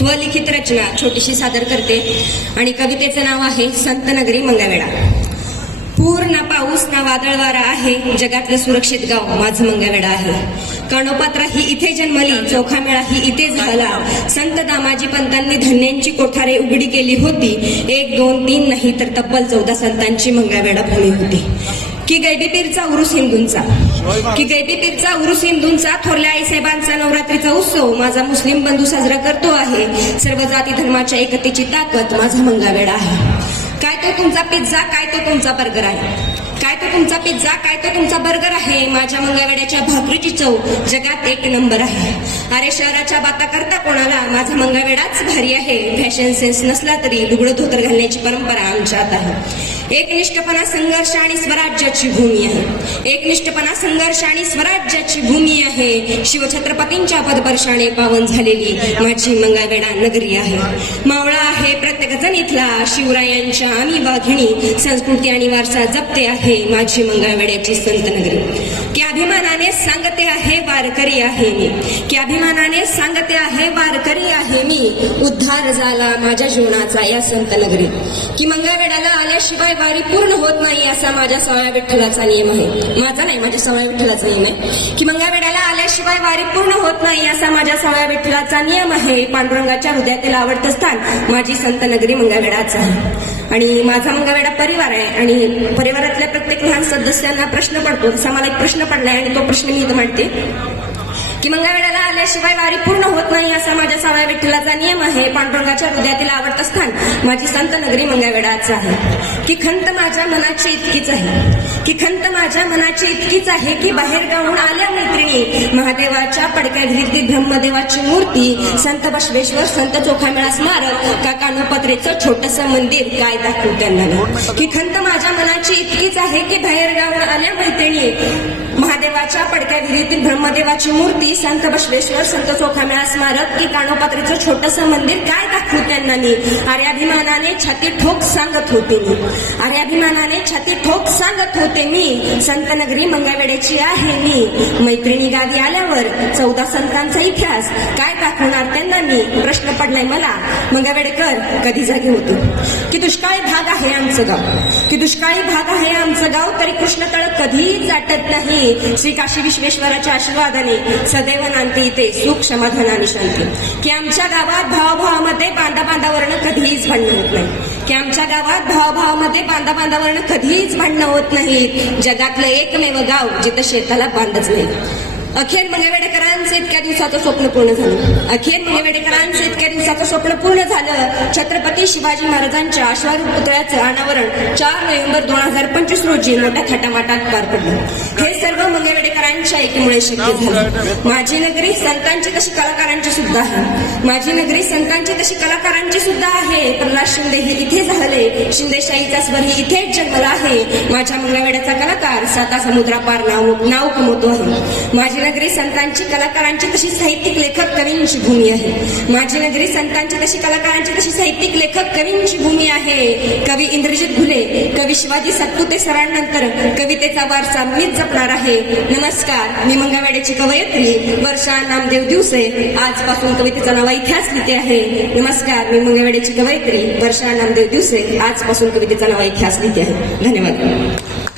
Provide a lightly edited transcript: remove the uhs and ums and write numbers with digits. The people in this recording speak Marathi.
स्वलिखित रचना छोटीशी सादर करते आणि कवितेचं नाव आहे संतनगरी मंगळवेढा. पूर ना पाऊस ना वादळ वारा आहे, जगातलं सुरक्षित गाव माझं मंगळवेढा आहे. कानोपात्रा ही इथे जन्मली, चोखामेळा ही इथे झाला. संत दामाजी पंतांनी धन्यांची कोठारे उघडी केली होती. 1, 2, 3 नाही तर तब्बल 14 संतांची मंगळवेढा भूमी होती. की गैबी पीरचा उरुस हिंदूंचा, की गैबी पीरचा उरुस हिंदूंचा, थोरल्या आईसाहेबांचा नवरात्रीचा उत्सव माझा मुस्लिम बंधू साजरा करतो आहे. सर्व जाती धर्माच्या एकतेची ताकद माझा मंगळवेढा आहे. काय तो तुमचा पिझ्झा, काय तो तुमचा बर्गर आहे, काय तो तुमचा पिझ्झा, काय तो तुमचा बर्गर आहे. माझ्या मंगळवेढ्याच्या भाकरीची चव जगात 1 नंबर आहे. अरे शहराच्या बाता करता कोणाला, माझा मंगळवेढाच भारी आहे. फॅशन सेन्स नसला तरी लुगडं धोतर घालण्याची परंपरा आमच्यात आहे. एकनिष्ठपणा संघर्ष आणि स्वराज्याची भूमी आहे. एकनिष्ठपणा संघर्ष आणि स्वराज्याची भूमी आहे. शिवछत्रपतींच्या पदपर्शाने पावन झालेली माझी मंगळवेढा नगरी आहे. मावळा आहे प्रत्येक जण इथला, शिवरायांच्या आम्ही वाघिणी, संस्कृती आणि वारसा जपते आहे माझी मंगळवेढ्याची संत नगरी. की अभिमानाने सांगते आहे वारकरी आहे मी, की अभिमानाने सांगते आहे वारकरी आहे मी. उद्धार झाला माझ्या जीवनाचा या संत नगरीत. की मंगळवेढ्याला आल्याशिवाय वारी पूर्ण होत नाही असा माझ्या सवया विठ्ठलाचा नियम आहे. माझा नाही, माझ्या सवया विठ्ठलाचा नियम आहे. की मंगळवेढ्याला आल्याशिवाय वारी पूर्ण होत नाही असा माझ्या सवया विठ्ठलाचा नियम आहे. पांडुरंगाच्या हृदयातील आवडतं स्थान माझी संत नगरी मंगळवेढाच आहे. आणि माझा मंगळवेढा परिवार आहे आणि परिवारातल्या प्रत्येक लहान सदस्यांना प्रश्न पडतो. तसा मला एक प्रश्न पडलाय आणि तो प्रश्न मी इथं मांडते. की मंगळवेढ्याला आल्याशिवाय वारी पूर्ण होत नाही असा माझ्या सवया विठ्ठलाचा नियम आहे. पांडुरंगाच्या हृदयातील आवडतं स्थान माझी संत नगरी मंगळवेढाच आहे. की खंत माझ्या मनाची इतकीच आहे, की खंत माझ्या मनाची इतकीच आहे की बाहेर गावून आल्या मैत्रिणी, महादेवाच्या पडक्या घरीतील ब्रह्मदेवाची मूर्ती, संत बसवेश्वर, संत चोखामेळा स्मारक, का कानोपात्रेचं छोटंसं मंदिर, काय दाखवू त्यांना. की खंत माझ्या मनाची इतकीच आहे की बाहेर गावून आल्या मैत्रिणी, महादेवाच्या पडक्या घरीतील ब्रह्मदेवाची मूर्ती, संत बसवेश्वर, संत चोखामेळा स्मारक, की कानोपात्रेचं छोटंसं मंदिर, काय दाखवू त्यांना मी. अरे अभिमानाने छाती ठोक सांगत होते मी, अरे अभिमानाने छाती ठोक सांगत होते मी, संत नगरी मंगळवेढ्याची आहे मी. मैत्रिणी गादी आल्यावर 14 संतांचा इतिहास काय दाखवणार त्यांना मी. प्रश्न पडलाय मला, मंगळवेढेकर कधी जागे होतो. की दुष्काळी भाग आहे आमचं गाव, की दुष्काळी भाग आहे आमचं गाव, तरी कृष्णतळ कधीच जाटत नाही. श्री काशी विश्वेश्वराच्या आशीर्वादाने सदैव नांदते इथे सुख, समाधान आणि शांती. की आमच्या गावात भावाभावामध्ये बांधाबांधावरनं कधीच भांडणं होत नाही, की आमच्या गावात भावाभावामध्ये बांधाबांधावरनं कधीच भांडणं होत नाहीत. जगातलं एकमेव गाव जिथं शेताला बांधच नाही. अखेर मंगळवेढेकरांचं इतक्या दिवसाचं स्वप्न पूर्ण झालं, अखेर मंगळवेढेकरांचं इतक्या दिवसाचं स्वप्न पूर्ण झालं. छत्रपती शिवाजी महाराजांच्या अश्वारूढ पुतळ्याचं अनावरण 4 नोव्हेंबर 2025 रोजी मोठ्या थाटामाटात पार पडलं. हे सर्व मंगळवेढेकरांच्या एकीमुळे शक्य झालं. माझी नगरी संतांची तशी कलाकारांची सुद्धा आहे, माझी नगरी संतांची तशी कलाकारांची सुद्धा आहे. प्रल्हाद शिंदे हे इथे झाले, शिंदेशाहीचा स्वर ही इथेच जन्मला आहे. माझ्या मंगळवेढ्याचा कलाकार 7 समुद्रापार नाव कमवतो आहे. माझी नगरी संतांची कलाकारांची तशी साहित्यिक लेखक कवींची भूमी आहे. माझी नगरी संतांची तशी कलाकारांची तशी साहित्यिक लेखक कवींची भूमी आहे. कवी इंद्रजित घुले, कवी शिवाजी सातपुते सरांनंतर कवितेचा वारसा मीच जपणार आहे. नमस्कार, मी मंगळवेढ्याची कवयित्री वर्षा नामदेव दिवसे आजपासून कवितेचा नवा इतिहास लिहिते आहे. नमस्कार, मी मंगळवेढ्याची कवयित्री वर्षा नामदेव दिवसे आजपासून कवितेचा नवा इतिहास लिहिते आहे. धन्यवाद.